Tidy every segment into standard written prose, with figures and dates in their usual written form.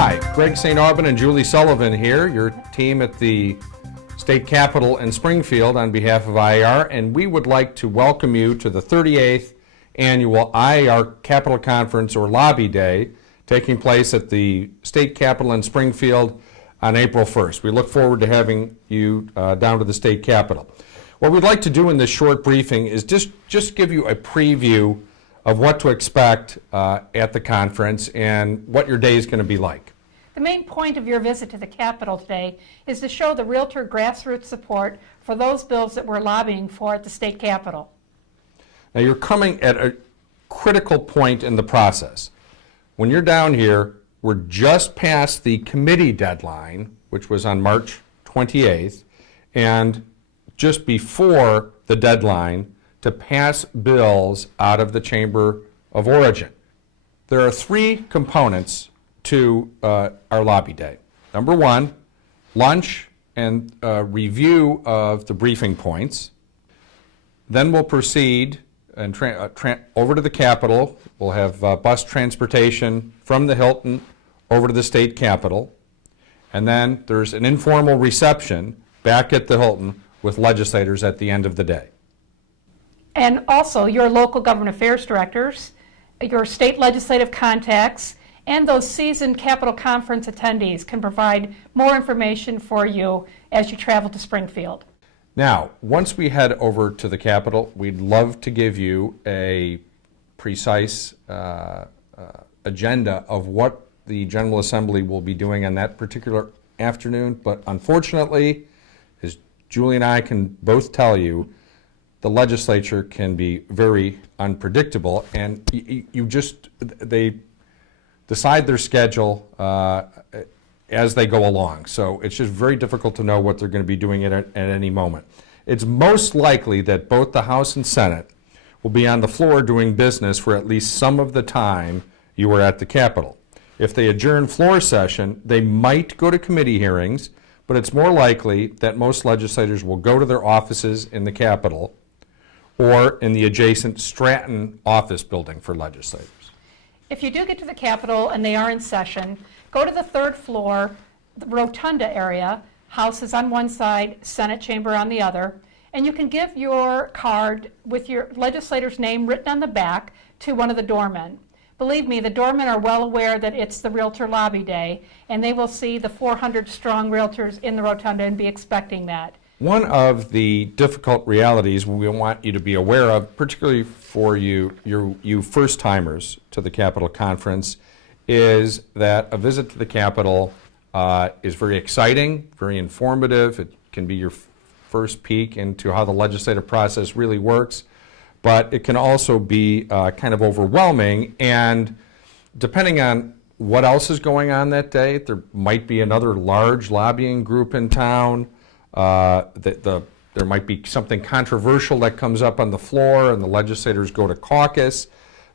Hi, Greg St. Aubin and Julie Sullivan here, your team at the State Capitol in Springfield on behalf of IAR, and we would like to welcome you to the 38th Annual IAR Capitol Conference or Lobby Day taking place at the State Capitol in Springfield on April 1st. We look forward to having you down to the State Capitol. What we'd like to do in this short briefing is just give you a preview of what to expect at the conference and what your day is going to be like. The main point of your visit to the Capitol today is to show the Realtor grassroots support for those bills that we're lobbying for at the State Capitol. Now you're coming at a critical point in the process. When you're down here, we're just past the committee deadline, which was on March 28th, and just before the deadline to pass bills out of the Chamber of Origin. There are three components to our lobby day. Number one, lunch and review of the briefing points. Then we'll proceed and over to the Capitol. We'll have bus transportation from the Hilton over to the State Capitol. And then there's an informal reception back at the Hilton with legislators at the end of the day. And also your local government affairs directors, your state legislative contacts, and those seasoned Capitol Conference attendees can provide more information for you as you travel to Springfield. Now, once we head over to the Capitol, we'd love to give you a precise agenda of what the General Assembly will be doing on that particular afternoon, but unfortunately, as Julie and I can both tell you, the legislature can be very unpredictable, and they decide their schedule as they go along. So it's just very difficult to know what they're going to be doing at any moment. It's most likely that both the House and Senate will be on the floor doing business for at least some of the time you were at the Capitol. If they adjourn floor session, they might go to committee hearings, but it's more likely that most legislators will go to their offices in the Capitol or in the adjacent Stratton office building for legislators. If you do get to the Capitol and they are in session, go to the third floor, the rotunda area. House is on one side, Senate chamber on the other, and you can give your card with your legislator's name written on the back to one of the doormen. Believe me, the doormen are well aware that it's the Realtor Lobby Day, and they will see the 400-strong realtors in the rotunda and be expecting that. One of the difficult realities we want you to be aware of, particularly for you first-timers to the Capitol Conference, is that a visit to the Capitol is very exciting, very informative. It can be your first peek into how the legislative process really works, but it can also be kind of overwhelming, and depending on what else is going on that day, there might be another large lobbying group in town. There might be something controversial that comes up on the floor and the legislators go to caucus.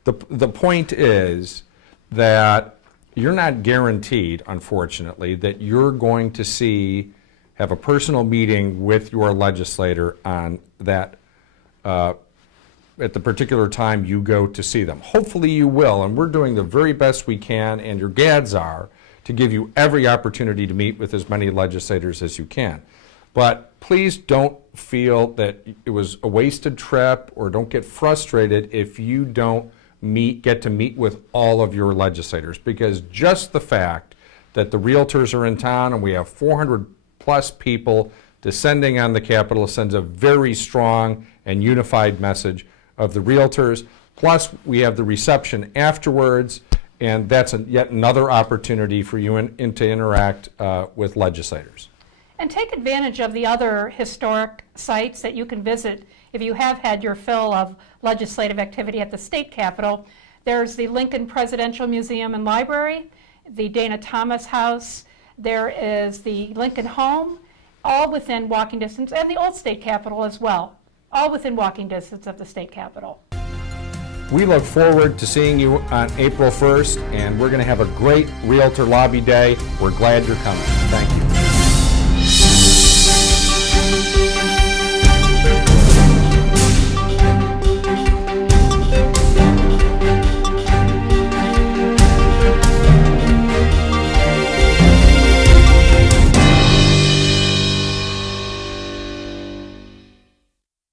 The point is that you're not guaranteed, unfortunately, that you're going to have a personal meeting with your legislator on that at the particular time you go to see them. Hopefully you will, and we're doing the very best we can, and your gads are, to give you every opportunity to meet with as many legislators as you can. But please don't feel that it was a wasted trip, or don't get frustrated if you don't get to meet with all of your legislators, because just the fact that the realtors are in town and we have 400 plus people descending on the Capitol sends a very strong and unified message of the realtors. Plus we have the reception afterwards, and that's yet another opportunity for you to interact with legislators. And take advantage of the other historic sites that you can visit if you have had your fill of legislative activity at the State Capitol. There's the Lincoln Presidential Museum and Library, the Dana Thomas House, there is the Lincoln Home, all within walking distance, and the old State Capitol as well, all within walking distance of the State Capitol. We look forward to seeing you on April 1st, and we're going to have a great Realtor Lobby Day. We're glad you're coming. Thank you.